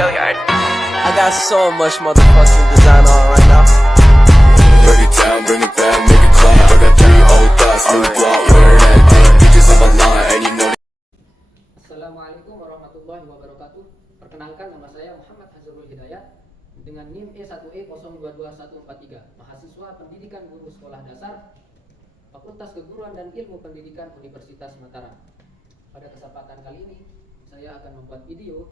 Hilliard. I got so much motherfucking design on right now. Break it down, bring it back, make it clap. I got 3 old thoughts, new block, where that thing. Bitches on my line, and you know. Assalamualaikum warahmatullahi wabarakatuh. Perkenalkan, nama saya Muhammad Hazrul Hidayat dengan NIM E1E022143, mahasiswa pendidikan guru sekolah dasar Fakultas Keguruan dan Ilmu Pendidikan Universitas Mataram. Pada kesempatan kali ini saya akan membuat video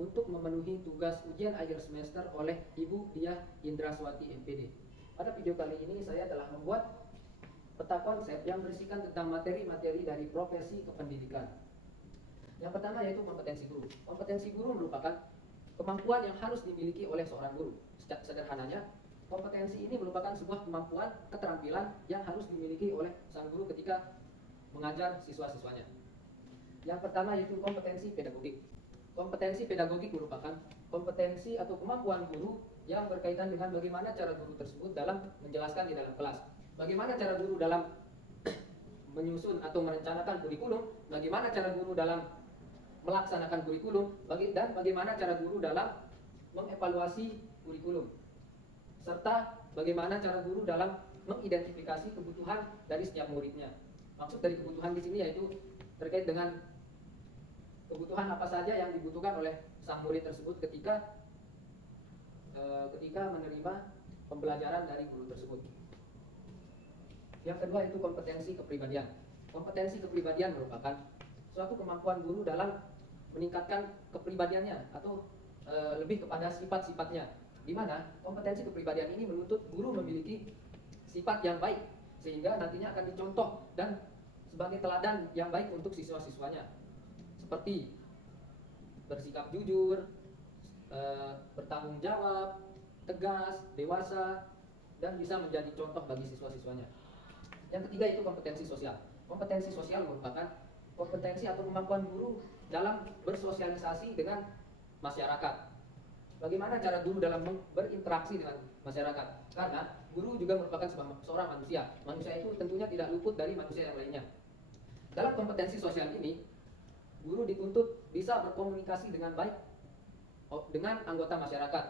untuk memenuhi tugas ujian akhir semester oleh Ibu Diah Indraswati MPD. Pada video kali ini saya telah membuat peta konsep yang berisikan tentang materi-materi dari profesi kependidikan. Yang pertama yaitu kompetensi guru. Kompetensi guru merupakan kemampuan yang harus dimiliki oleh seorang guru. Sederhananya, kompetensi ini merupakan sebuah kemampuan, keterampilan yang harus dimiliki oleh sang guru ketika mengajar siswa-siswanya. Yang pertama yaitu kompetensi pedagogik. Kompetensi pedagogik merupakan kompetensi atau kemampuan guru yang berkaitan dengan bagaimana cara guru tersebut dalam menjelaskan di dalam kelas. Bagaimana cara guru dalam menyusun atau merencanakan kurikulum, bagaimana cara guru dalam melaksanakan kurikulum, dan bagaimana cara guru dalam mengevaluasi kurikulum, serta bagaimana cara guru dalam mengidentifikasi kebutuhan dari setiap muridnya. Maksud dari kebutuhan di sini yaitu terkait dengan kebutuhan apa saja yang dibutuhkan oleh sang murid tersebut ketika menerima pembelajaran dari guru tersebut. Yang kedua itu kompetensi kepribadian. Kompetensi kepribadian merupakan suatu kemampuan guru dalam meningkatkan kepribadiannya atau lebih kepada sifat-sifatnya, di mana kompetensi kepribadian ini menuntut guru memiliki sifat yang baik sehingga nantinya akan dicontoh dan sebagai teladan yang baik untuk siswa-siswanya, seperti bersikap jujur, bertanggung jawab, tegas, dewasa, dan bisa menjadi contoh bagi siswa-siswanya. Yang ketiga itu kompetensi sosial. Kompetensi sosial merupakan kompetensi atau kemampuan guru dalam bersosialisasi dengan masyarakat. Bagaimana cara guru dalam berinteraksi dengan masyarakat? Karena guru juga merupakan seorang manusia. Manusia itu tentunya tidak luput dari manusia yang lainnya. Dalam kompetensi sosial ini, guru dituntut bisa berkomunikasi dengan baik dengan anggota masyarakat,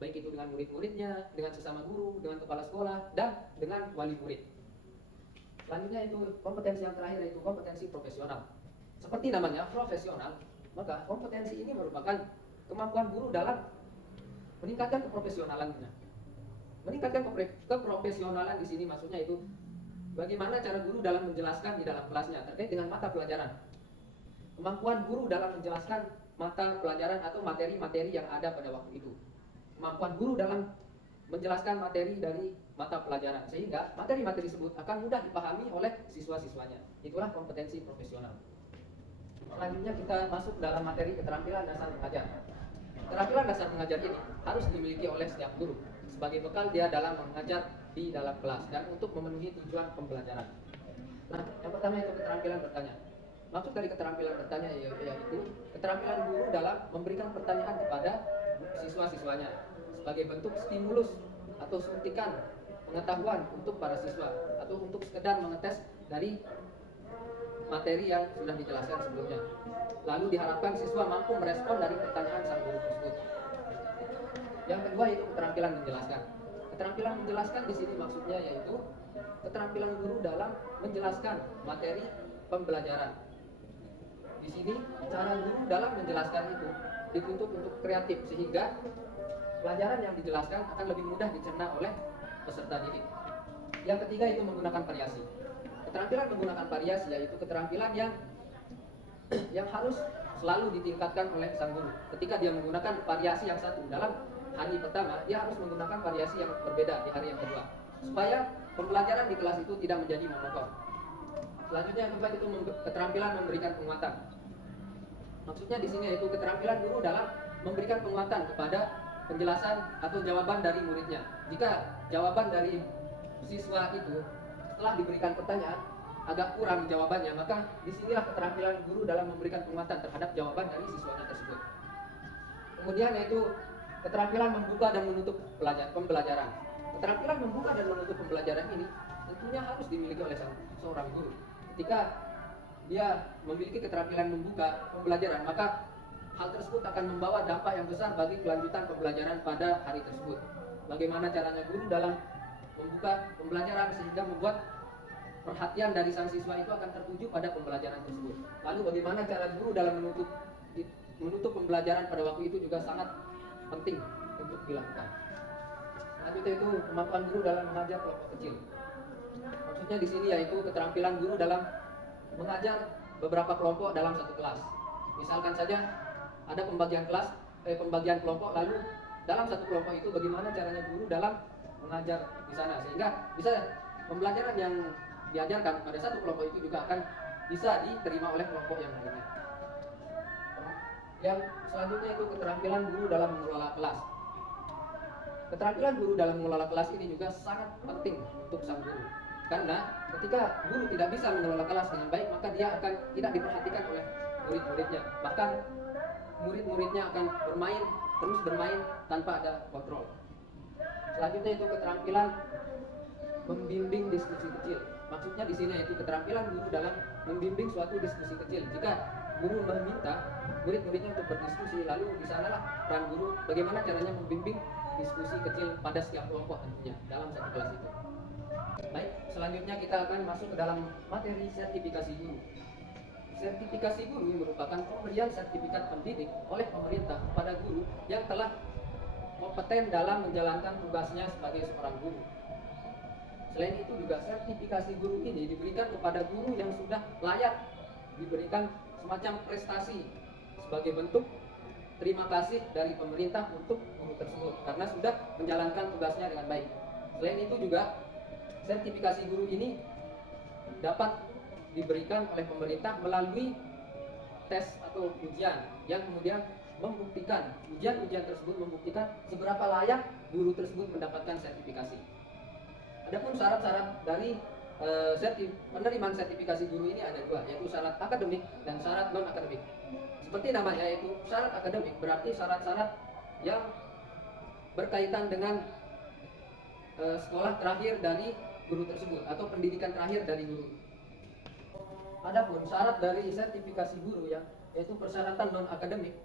baik itu dengan murid-muridnya, dengan sesama guru, dengan kepala sekolah, dan dengan wali murid. Selanjutnya itu kompetensi yang terakhir yaitu kompetensi profesional. Seperti namanya profesional, maka kompetensi ini merupakan kemampuan guru dalam meningkatkan keprofesionalannya. Meningkatkan keprofesionalan di sini maksudnya itu bagaimana cara guru dalam menjelaskan di dalam kelasnya terkait dengan mata pelajaran. Kemampuan guru dalam menjelaskan mata pelajaran atau materi-materi yang ada pada waktu itu. Kemampuan guru dalam menjelaskan materi dari mata pelajaran sehingga materi-materi tersebut akan mudah dipahami oleh siswa-siswanya. Itulah kompetensi profesional. Selanjutnya kita masuk dalam materi keterampilan dasar mengajar. Keterampilan dasar mengajar ini harus dimiliki oleh setiap guru sebagai bekal dia dalam mengajar di dalam kelas dan untuk memenuhi tujuan pembelajaran. Nah, yang pertama itu keterampilan bertanya. Maksud dari keterampilan bertanya yaitu keterampilan guru dalam memberikan pertanyaan kepada siswa-siswanya sebagai bentuk stimulus atau suntikan pengetahuan untuk para siswa atau untuk sekedar mengetes dari materi yang sudah dijelaskan sebelumnya. Lalu diharapkan siswa mampu merespon dari pertanyaan sang guru tersebut. Yang kedua yaitu keterampilan menjelaskan. Keterampilan menjelaskan di sini maksudnya yaitu keterampilan guru dalam menjelaskan materi pembelajaran. Di sini cara guru dalam menjelaskan itu dituntut untuk kreatif sehingga pelajaran yang dijelaskan akan lebih mudah dicerna oleh peserta didik. Yang ketiga itu menggunakan variasi. Keterampilan menggunakan variasi yaitu keterampilan yang harus selalu ditingkatkan oleh sang guru. Ketika dia menggunakan variasi yang satu dalam hari pertama, dia harus menggunakan variasi yang berbeda di hari yang kedua, supaya pembelajaran di kelas itu tidak menjadi monoton. Selanjutnya yang keempat itu keterampilan memberikan penguatan. Maksudnya di sini yaitu keterampilan guru dalam memberikan penguatan kepada penjelasan atau jawaban dari muridnya. Jika jawaban dari siswa itu setelah diberikan pertanyaan agak kurang jawabannya, maka disinilah keterampilan guru dalam memberikan penguatan terhadap jawaban dari siswanya tersebut. Kemudian yaitu keterampilan membuka dan menutup pembelajaran. Keterampilan membuka dan menutup pembelajaran ini tentunya harus dimiliki oleh seorang guru. Ketika dia memiliki keterampilan membuka pembelajaran, maka hal tersebut akan membawa dampak yang besar bagi kelanjutan pembelajaran pada hari tersebut. Bagaimana caranya guru dalam membuka pembelajaran sehingga membuat perhatian dari sang siswa itu akan tertuju pada pembelajaran tersebut. Lalu bagaimana cara guru dalam menutup pembelajaran pada waktu itu juga sangat penting untuk dilakukan. Selanjutnya itu kemampuan guru dalam mengajar kelompok kecil. Maksudnya di sini yaitu keterampilan guru dalam mengajar beberapa kelompok dalam satu kelas. Misalkan saja ada pembagian kelompok, lalu dalam satu kelompok itu bagaimana caranya guru dalam mengajar di sana sehingga bisa pembelajaran yang diajarkan pada satu kelompok itu juga akan bisa diterima oleh kelompok yang lainnya. Yang selanjutnya itu keterampilan guru dalam mengelola kelas. Keterampilan guru dalam mengelola kelas ini juga sangat penting untuk sang guru. Karena ketika guru tidak bisa mengelola kelas dengan baik, maka dia akan tidak diperhatikan oleh murid-muridnya. Bahkan murid-muridnya akan terus bermain tanpa ada kontrol. Selanjutnya itu keterampilan membimbing diskusi kecil. Maksudnya di sini yaitu keterampilan guru dalam membimbing suatu diskusi kecil. Jika guru meminta murid-muridnya untuk berdiskusi, lalu di sanalah peran guru bagaimana caranya membimbing diskusi kecil pada setiap kelompok tentunya dalam satu kelas itu. Baik, selanjutnya kita akan masuk ke dalam materi sertifikasi guru. Sertifikasi guru merupakan pemberian sertifikat pendidik oleh pemerintah kepada guru yang telah kompeten dalam menjalankan tugasnya sebagai seorang guru. Selain itu juga sertifikasi guru ini diberikan kepada guru yang sudah layak diberikan semacam prestasi sebagai bentuk terima kasih dari pemerintah untuk guru tersebut karena sudah menjalankan tugasnya dengan baik. Selain itu juga sertifikasi guru ini dapat diberikan oleh pemerintah melalui tes atau ujian yang kemudian membuktikan, ujian-ujian tersebut membuktikan seberapa layak guru tersebut mendapatkan sertifikasi. Adapun syarat-syarat dari penerimaan sertifikasi guru ini ada dua, yaitu syarat akademik dan syarat non-akademik. Seperti namanya, yaitu syarat akademik berarti syarat-syarat yang berkaitan dengan sekolah terakhir dari guru tersebut atau pendidikan terakhir dari guru. Adapun syarat dari sertifikasi guru yaitu persyaratan non-akademik,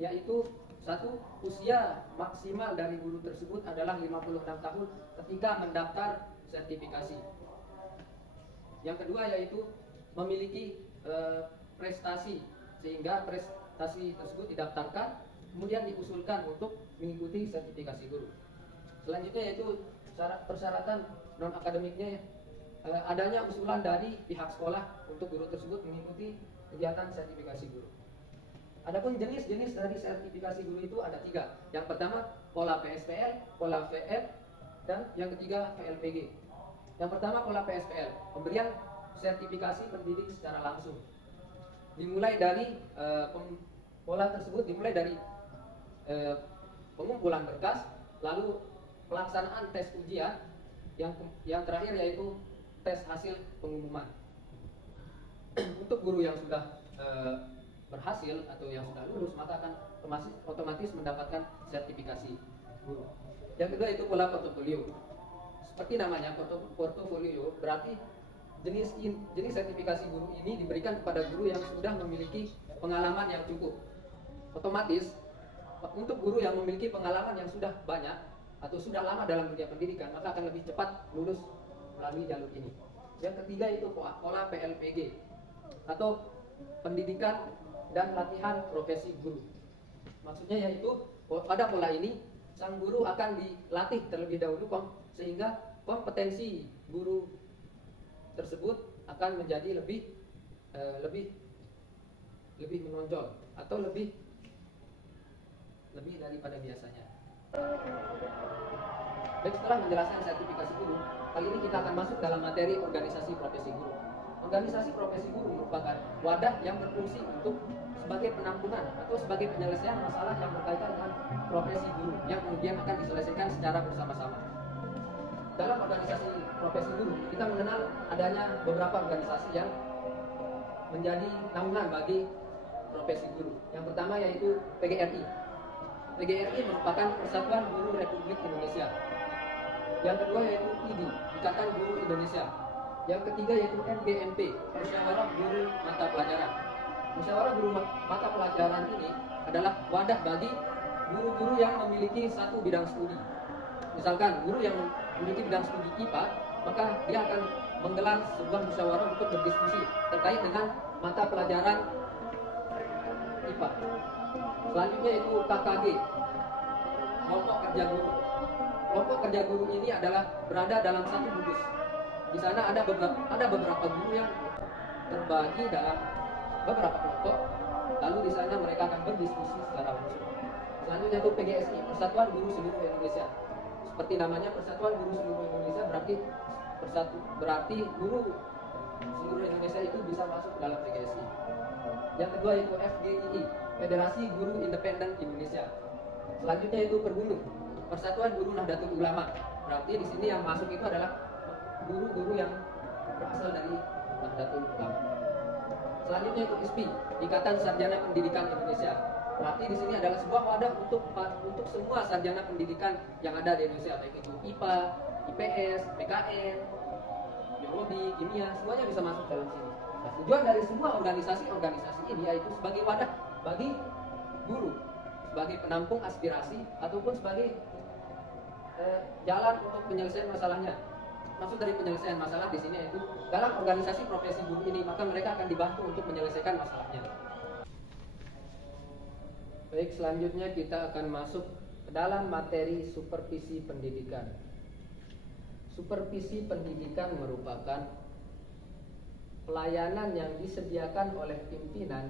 yaitu satu, usia maksimal dari guru tersebut adalah 56 tahun ketika mendaftar sertifikasi. Yang kedua yaitu memiliki prestasi, sehingga prestasi tersebut didaftarkan kemudian diusulkan untuk mengikuti sertifikasi guru. Selanjutnya yaitu persyaratan non akademiknya, adanya usulan dari pihak sekolah untuk guru tersebut mengikuti kegiatan sertifikasi guru. Adapun jenis-jenis dari sertifikasi guru itu ada tiga. Yang pertama pola PSPL, pola VL, dan yang ketiga PLPG. Yang pertama pola PSPL, pemberian sertifikasi pendidik secara langsung. Dimulai dari pola tersebut dimulai dari pengumpulan berkas, lalu pelaksanaan tes ujian, yang terakhir yaitu tes hasil pengumuman. Untuk guru yang sudah berhasil atau yang sudah lulus, maka akan otomatis mendapatkan sertifikasi guru. Yang kedua itu pola portofolio. Seperti namanya, portofolio berarti jenis sertifikasi guru ini diberikan kepada guru yang sudah memiliki pengalaman yang cukup. Otomatis untuk guru yang memiliki pengalaman yang sudah banyak atau sudah lama dalam dunia pendidikan, maka akan lebih cepat lulus melalui jalur ini. Yang ketiga itu pola PLPG atau pendidikan dan latihan profesi guru. Maksudnya yaitu pada pola ini sang guru akan dilatih terlebih dahulu sehingga kompetensi guru tersebut akan menjadi lebih menonjol atau lebih daripada biasanya. Baik, setelah menjelaskan sertifikasi guru, kali ini kita akan masuk dalam materi organisasi profesi guru. Organisasi profesi guru merupakan wadah yang berfungsi untuk sebagai penampungan atau sebagai penyelesaian masalah yang berkaitan dengan profesi guru yang kemudian akan diselesaikan secara bersama-sama. Dalam organisasi profesi guru, kita mengenal adanya beberapa organisasi yang menjadi naungan bagi profesi guru. Yang pertama yaitu PGRI. PGRI merupakan Persatuan Guru Republik Indonesia. Yang kedua yaitu IDI, Ikatan Guru Indonesia. Yang ketiga yaitu MGMP, Musyawarah Guru Mata Pelajaran. Musyawarah Guru Mata Pelajaran ini adalah wadah bagi guru-guru yang memiliki satu bidang studi. Misalkan guru yang memiliki bidang studi IPA, maka dia akan menggelar sebuah musyawarah untuk berdiskusi terkait dengan mata pelajaran IPA. Selanjutnya itu KKG, kelompok kerja guru. Kelompok kerja guru ini adalah berada dalam satu gugus. Di sana ada beberapa guru yang terbagi dalam beberapa kelompok. Lalu di sana mereka akan berdiskusi secara langsung. Selanjutnya itu PGSI, Persatuan Guru Seluruh Indonesia. Seperti namanya, Persatuan Guru Seluruh Indonesia berarti guru seluruh Indonesia itu bisa masuk ke dalam PGSI. Yang kedua itu FGII, Federasi Guru Independen Indonesia. Selanjutnya itu Pergunu, Persatuan Guru Nahdlatul Ulama. Berarti di sini yang masuk itu adalah guru-guru yang berasal dari Nahdlatul Ulama. Selanjutnya itu ISPI, Ikatan Sarjana Pendidikan Indonesia. Berarti di sini adalah sebuah wadah untuk semua sarjana pendidikan yang ada di Indonesia, baik itu IPA, IPS, PKN, biologi, kimia, semuanya bisa masuk dalam sini. Nah, tujuan dari semua organisasi-organisasi ini yaitu sebagai wadah bagi guru, sebagai penampung aspirasi ataupun sebagai jalan untuk penyelesaian masalahnya. Maksud dari penyelesaian masalah di sini yaitu dalam organisasi profesi guru ini, maka mereka akan dibantu untuk menyelesaikan masalahnya. Baik, selanjutnya kita akan masuk ke dalam materi supervisi pendidikan. Supervisi pendidikan merupakan pelayanan yang disediakan oleh pimpinan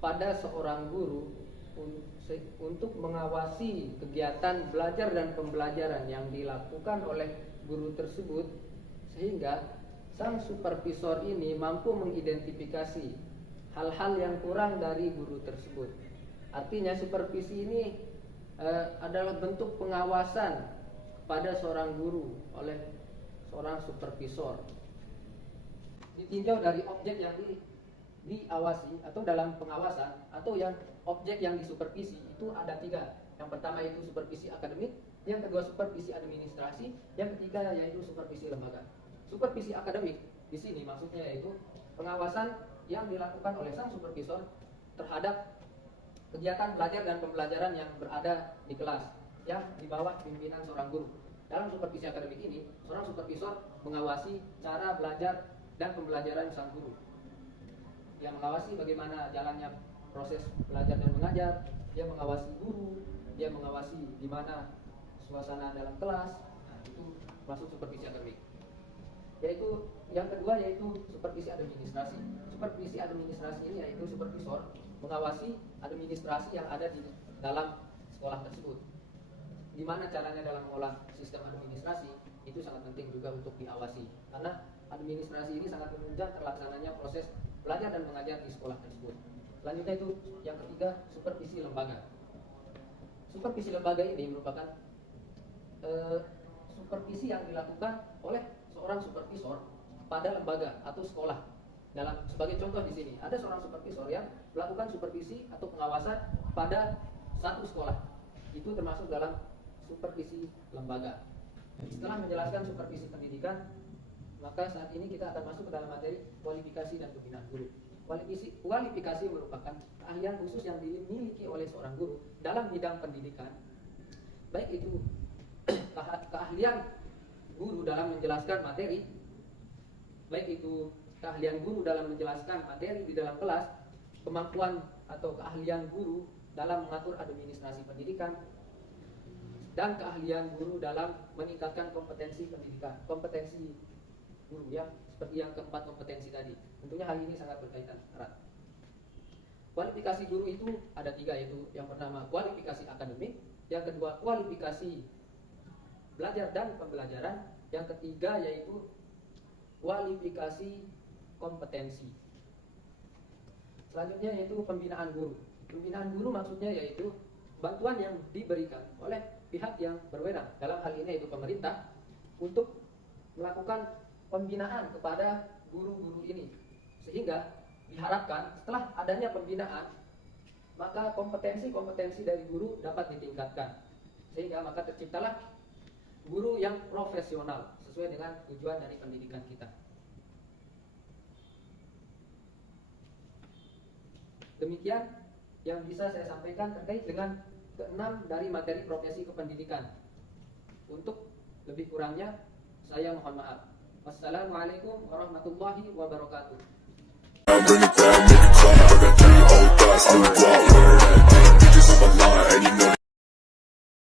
pada seorang guru untuk mengawasi kegiatan belajar dan pembelajaran yang dilakukan oleh guru tersebut, sehingga sang supervisor ini mampu mengidentifikasi hal-hal yang kurang dari guru tersebut. Artinya supervisi ini adalah bentuk pengawasan pada seorang guru oleh seorang supervisor. Ditinjau dari objek yang diawasi atau dalam pengawasan atau yang objek yang disupervisi itu ada 3. Yang pertama itu supervisi akademik, yang kedua supervisi administrasi, yang ketiga yaitu supervisi lembaga. Supervisi akademik di sini maksudnya yaitu pengawasan yang dilakukan oleh sang supervisor terhadap kegiatan belajar dan pembelajaran yang berada di kelas yang di bawah pimpinan seorang guru. Dalam supervisi akademik ini, seorang supervisor mengawasi cara belajar dan pembelajaran sang guru. Dia mengawasi bagaimana jalannya proses belajar dan mengajar, dia mengawasi guru, dia mengawasi di mana suasana dalam kelas. Nah, itu masuk supervisi akademik. Yaitu yang kedua yaitu supervisi administrasi. Supervisi administrasi ini yaitu supervisor mengawasi administrasi yang ada di dalam sekolah tersebut. Gimana caranya dalam mengolah sistem administrasi itu sangat penting juga untuk diawasi, karena administrasi ini sangat menunjang terlaksananya proses belajar dan mengajar di sekolah tersebut. Selanjutnya itu yang ketiga supervisi lembaga. Supervisi lembaga ini merupakan supervisi yang dilakukan oleh seorang supervisor pada lembaga atau sekolah. Sebagai contoh di sini ada seorang supervisor yang melakukan supervisi atau pengawasan pada satu sekolah. Itu termasuk dalam supervisi lembaga. Setelah menjelaskan supervisi pendidikan, maka saat ini kita akan masuk ke dalam materi kualifikasi dan pembinaan guru. Kualifikasi merupakan keahlian khusus yang dimiliki oleh seorang guru dalam bidang pendidikan. Baik itu keahlian guru dalam menjelaskan materi, baik itu keahlian guru dalam menjelaskan materi di dalam kelas, kemampuan atau keahlian guru dalam mengatur administrasi pendidikan, dan keahlian guru dalam meningkatkan kompetensi pendidikan, kompetensi guru ya, seperti yang keempat kompetensi tadi. Tentunya hal ini sangat berkaitan erat. Kualifikasi guru itu ada 3, yaitu yang pertama kualifikasi akademik, yang kedua kualifikasi belajar dan pembelajaran, yang ketiga yaitu kualifikasi kompetensi. Selanjutnya yaitu pembinaan guru. Pembinaan guru maksudnya yaitu bantuan yang diberikan oleh pihak yang berwenang, dalam hal ini yaitu pemerintah, untuk melakukan pembinaan kepada guru-guru ini, sehingga diharapkan setelah adanya pembinaan maka kompetensi dari guru dapat ditingkatkan, sehingga maka terciptalah guru yang profesional sesuai dengan tujuan dari pendidikan kita. Demikian yang bisa saya sampaikan terkait dengan keenam dari materi profesi kependidikan. Untuk lebih kurangnya saya mohon maaf. Wassalamualaikum warahmatullahi wabarakatuh. Bring it down.